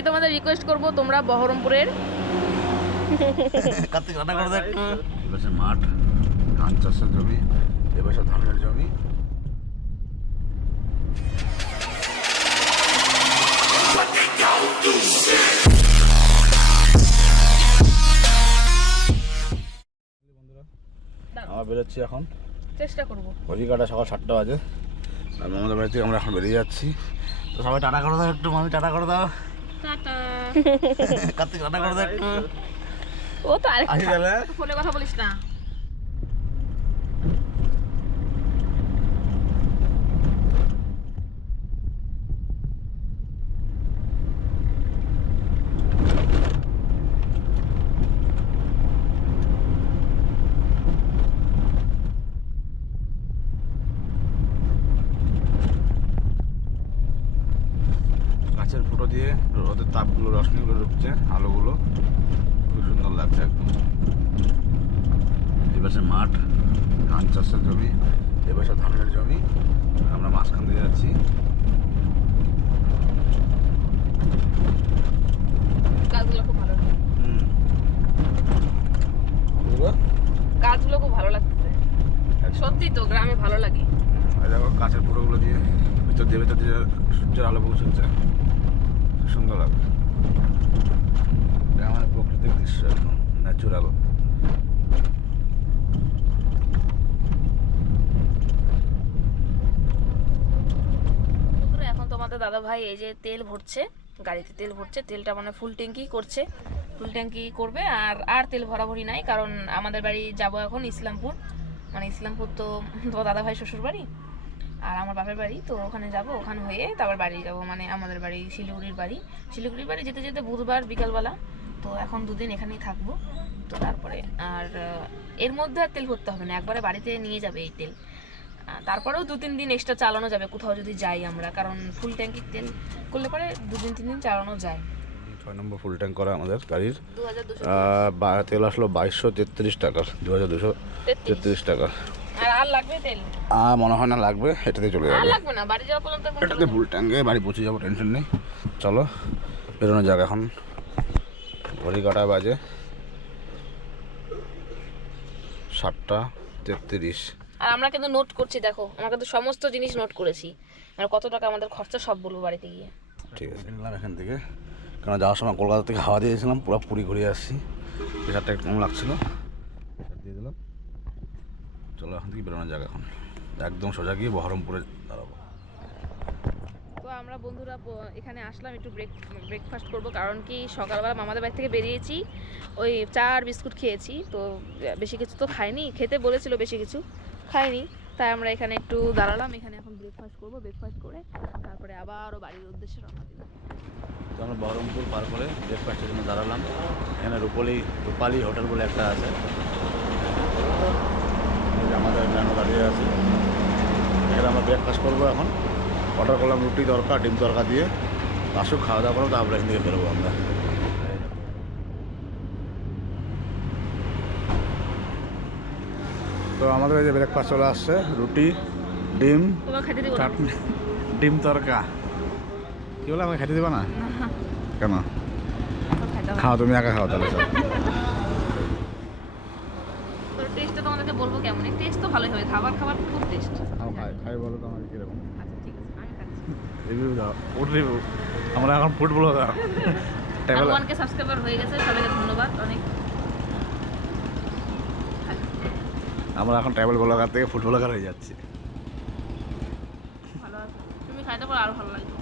আমি তোমাদের রিকোয়েস্ট করব তোমরা বহরমপুরের কার্তিক রান্না করে দেখ। এপাশে মাঠ, ধান চাষের জমি, এপাশে ধানের জমি। আমরা বেরোচ্ছি এখন, চেষ্টা করব। ঘড়িকাটা সকাল 7টা বাজে আর মামাদের বাড়ি থেকে আমরা এখন বেরিয়ে যাচ্ছি। তো সবাই টাটা করে দাও একটু, মামি টাটা করে দাও। টাটা। কার্তিক রান্না করে দাও একটু। ও তো আরেকটা আসি তাহলে। ফোনে কথা বলিস না। গাছের ফুটো দিয়ে রোদের তাপগুলো, রশ্মিগুলো ঢুকছে, আলোগুলো খুব সুন্দর লাগছে একদম। এপাশে মাঠ, ধান চাষের জমি, এপাশে ধানের জমি, আমরা মাঝখান দিয়ে যাচ্ছি। গাছগুলো খুব ভালো লাগে। গাছগুলো খুব ভালো লাগছে, সত্যি তো গ্রামে ভালো লাগে। দেখো গাছের ফুটোগুলো দিয়ে ভিতর দিয়ে সূর্যের আলো পৌঁছচ্ছে, খুব সুন্দর লাগে। এটা আমার প্রাকৃতিক দৃশ্য, একদম ন্যাচুরাল। এখন তোমাদের দাদা ভাই এই যে তেল ভরছে, গাড়িতে তেল ভরছে, তেলটা মানে ফুল ট্যাঙ্কি করছে, ফুল ট্যাঙ্কি করবে। আর তেল ভরাভরি নাই, কারণ আমাদের বাড়ি যাব এখন ইসলামপুর, মানে ইসলামপুর তো তোমার দাদা ভাই শ্বশুর বাড়ি আর আমার বাপের বাড়ি, তো ওখানে যাব, ওখানে হয়ে তারপর বাড়ি যাব, মানে আমাদের বাড়ি শিলিগুড়ির বাড়ি যেতে যেতে বুধবার বিকালবেলা। তো এখন দুদিন এখানেই থাকবো, তো তারপরে আর এর মধ্যে আর তেল ভরতে হবে না, একবারে বাড়িতে নিয়ে যাবে এই তেল। তারপরেও 2-3 দিন এক্সট্রা চালানো যাবে কোথাও যদি যাই আমরা, কারণ ফুল ট্যাঙ্কির তেল করলে পরে 2-3 দিন চালানো যায়। 6 নম্বর ফুল ট্যাঙ্ক করা আমাদের গাড়ির। 2200 তেল আসলো 2233 টাকার, 2233 টাকা। আর লাগবে তেল? মনে হয় না লাগবে, এটাতে চলে আর যাবে। লাগবে না, বাড়ি যাওয়া পর্যন্ত এখন এটাতে ফুল ট্যাঙ্কে বাড়ি পৌঁছে যাবো, টেনশন নেই। চলো বেরোনো যাক এখন। ঘড়ি কাটা বাজে 7:33। আর আমরা কিন্তু নোট করছি, দেখো আমরা কিন্তু সমস্ত জিনিস নোট করেছি, আর কত টাকা আমাদের খরচা সব বলবো বাড়িতে গিয়ে। ঠিক আছে, নিলাম এখান থেকে, কারণ যাওয়ার সময় কলকাতা থেকে হাওয়া দিয়েছিলাম, পুরো পুরী ঘুরে আসছি, প্রেশারটা একটু কম লাগছিলো, প্রেশার দিয়ে দিলাম। চলো এখান থেকে বেরোনো যাক এখন, একদম সোজা গিয়ে বহরমপুরে দাঁড়াবো। তো আমরা বন্ধুরা এখানে আসলাম একটু ব্রেকফাস্ট করব, কারণ কি সকালবেলা মামাদের বাড়ি থেকে বেরিয়েছি, ওই চা আর বিস্কুট খেয়েছি, তো বেশি কিছু তো খাইনি, খেতে বলেছিল বেশি কিছু খাইনি, তাই আমরা এখানে একটু দাঁড়ালাম, এখানে এখন ব্রেকফাস্ট করব, ব্রেকফাস্ট করে তারপরে আবারও বাড়ির উদ্দেশ্যে রওনা দেব। তো আমরা বহরমপুর পার করে ব্রেকফাস্টের জন্য দাঁড়ালাম, এখানে রূপালি হোটেল বলে একটা আছে, আমাদের ন্যানো দাঁড়িয়ে আছে, এখানে আমরা ব্রেকফাস্ট করবো। এখন অর্ডার করলাম রুটি তরকা, ডিম তরকা দিয়ে, আসুক খাওয়া দাওয়া করবো, তারপরে এখান থেকে বেরোবো আমরা। তো আমাদের এই যে ব্রেকফাস্ট চলে আসছে, রুটি, ডিম, চাটনি, ডিম তরকা। কি বলে, আমাকে খেতে দেবে না কেন? খাও, তুমি একা খাও তাহলে। সব টেস্টটা তোমাদেরকে বলবো কেমন, টেস্ট তো ভালোই হবে, খাবার খুব টেস্ট। খাই বলো তো আমাকে কিরকম আচ্ছা ঠিক আছে, আমি খাচ্ছি। রিভিউ দাও, ফুড রিভিউ। আমরা এখন ফুড ব্লগার, আর 1K সাবস্ক্রাইবার হয়ে গেছে, সবাইকে ধন্যবাদ অনেক। আমরা এখন ট্রাভেল ব্লগার থেকে ফুড ব্লগার হয়ে যাচ্ছি। ভালো আছে, তুমি খাইতে পারো আরো ভালো লাগবে।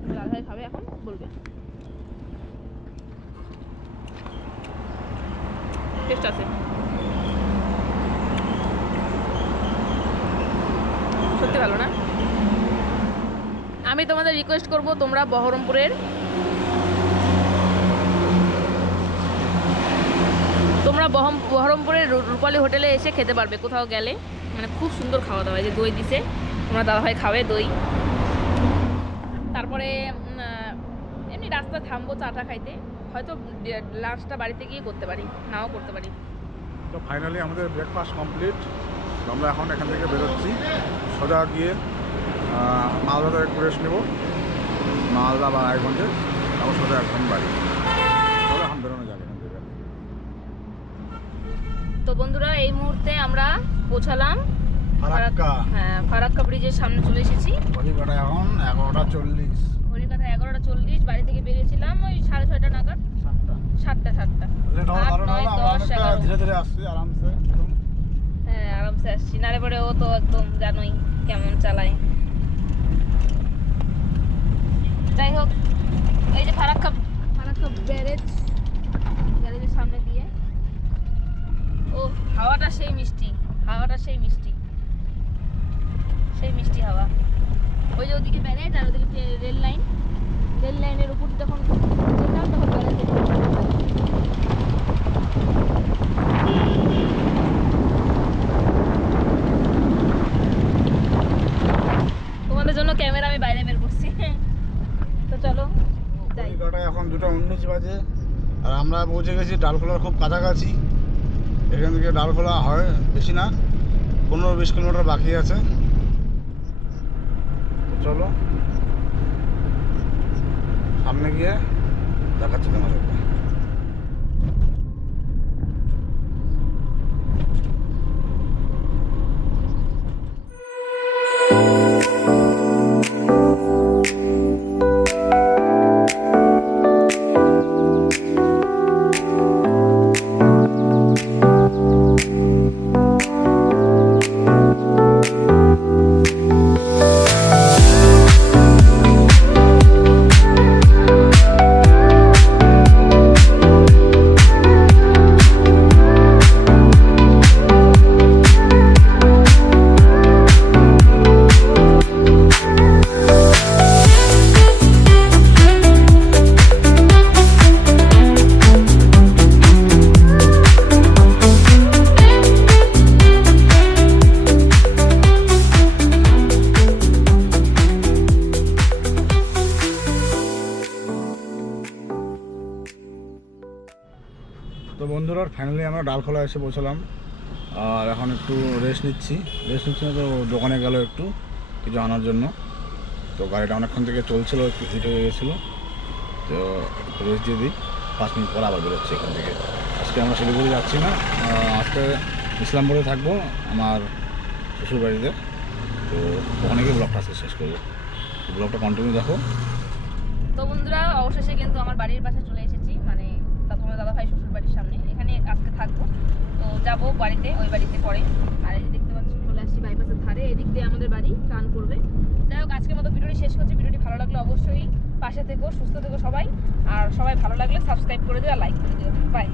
তুমি রাধাই খাবে এখন বলবে, টেস্ট আছে, সত্যি ভালো না? আমি তোমাদের রিকোয়েস্ট করব তোমরা বহরমপুরের রূপালী হোটেলে এসে খেতে পারবে কোথাও গেলে, মানে খুব সুন্দর খাওয়া দাওয়া। যে দই দিছে, তোমরা দাদাভাই খাবে দই, তারপরে এমনি রাস্তা থামবো চাটা খাইতে, হয়তো লাঞ্চটা বাড়িতে গিয়ে করতে পারি, নাও করতে পারি। তো ফাইনালি আমাদের ব্রেকফাস্ট কমপ্লিট, আমরা এখন এখান থেকে বেরোচ্ছি, সোজা গিয়ে মালদাতে একটু রেস্ট নেব, মালদা বা রায়গঞ্জে আমার সাথে একদম বাড়ি। তাহলে এখন বেরোনো যাবে এখান থেকে। তো বন্ধুরা এই মুহূর্তে আমরা পৌঁছালাম ফারাক্কা। হ্যাঁ, ফারাক্কা ব্রিজের সামনে চলে এসেছি। ঘড়িকাটা এখন 11:40। ঘড়ির কাঁটা 11:40। বাড়ি থেকে বেরিয়েছিলাম ওই 6:30 নাগাদ। 7টা 8, 9, 10, 11। ধীরে ধীরে আসছি আরামসে একদম। হ্যাঁ, আরামসে আসছি। নারে পরে ও তো একদম জানোই কেমন চালায়। যাই হোক, এই যে ফারাক্কা গ্যারেজের সামনে দিয়ে, ও হাওয়াটা সেই মিষ্টি, সেই মিষ্টি হাওয়া। ওই যে ওদিকে ব্যারেজ আর ওদিকে রেল লাইনের উপর যখন যেতাম তখন ব্যারেজে তোমাদের জন্য ক্যামেরা আমি বাইরে বের করছি। তো চলো যাই। ঘড়িকাটা এখন 2:19 বাজে আর আমরা পৌঁছে গেছি ডালখোলার খুব কাছাকাছি। এখান থেকে ডালখোলা হয় বেশি না, 15-20 কিলোমিটার বাকি আছে। তো চলো সামনে গিয়ে দেখাচ্ছি তোমাদেরকে। তো বন্ধুরা ফাইনালি আমরা ডালখোলা এসে পৌঁছলাম আর এখন একটু রেস্ট নিচ্ছি না তো দোকানে গেল একটু কিছু আনার জন্য। তো গাড়িটা অনেকক্ষণ থেকে চলছিল, একটু হিট হয়ে গেছিলো, তো একটু রেস্ট দিয়ে দিই। 5 মিনিট পর আবার বেরোচ্ছি এখান থেকে। আজকে আমরা শিলিগুড়ি যাচ্ছি না, আজকে ইসলামপুরে থাকবো আমার শ্বশুর বাড়িতে। তো ওখানে গিয়ে ব্লগটা আজকে শেষ করবো। ব্লগটা কন্টিনিউ দেখো। তো বন্ধুরা অবশেষে কিন্তু আমার বাড়ির পাশে চলে এসেছি, মানে তোমার দাদা ভাই শ্বশুর বাড়ির সামনে। এখানে আজকে থাকবো, তো যাবো বাড়িতে, ওই বাড়িতে পরে। আর এই যে দেখতে পাচ্ছি চলে আসছি বাইপাসের ধারে, এদিক দিয়ে আমাদের বাড়ি টার্ন করবে। যাই হোক, আজকের মতো ভিডিওটি শেষ করছি। ভিডিওটি ভালো লাগলে অবশ্যই পাশে থেকো, সুস্থ থেকো সবাই। আর সবাই ভালো লাগলে সাবস্ক্রাইব করে দিও আর লাইক করে দিও। বাই।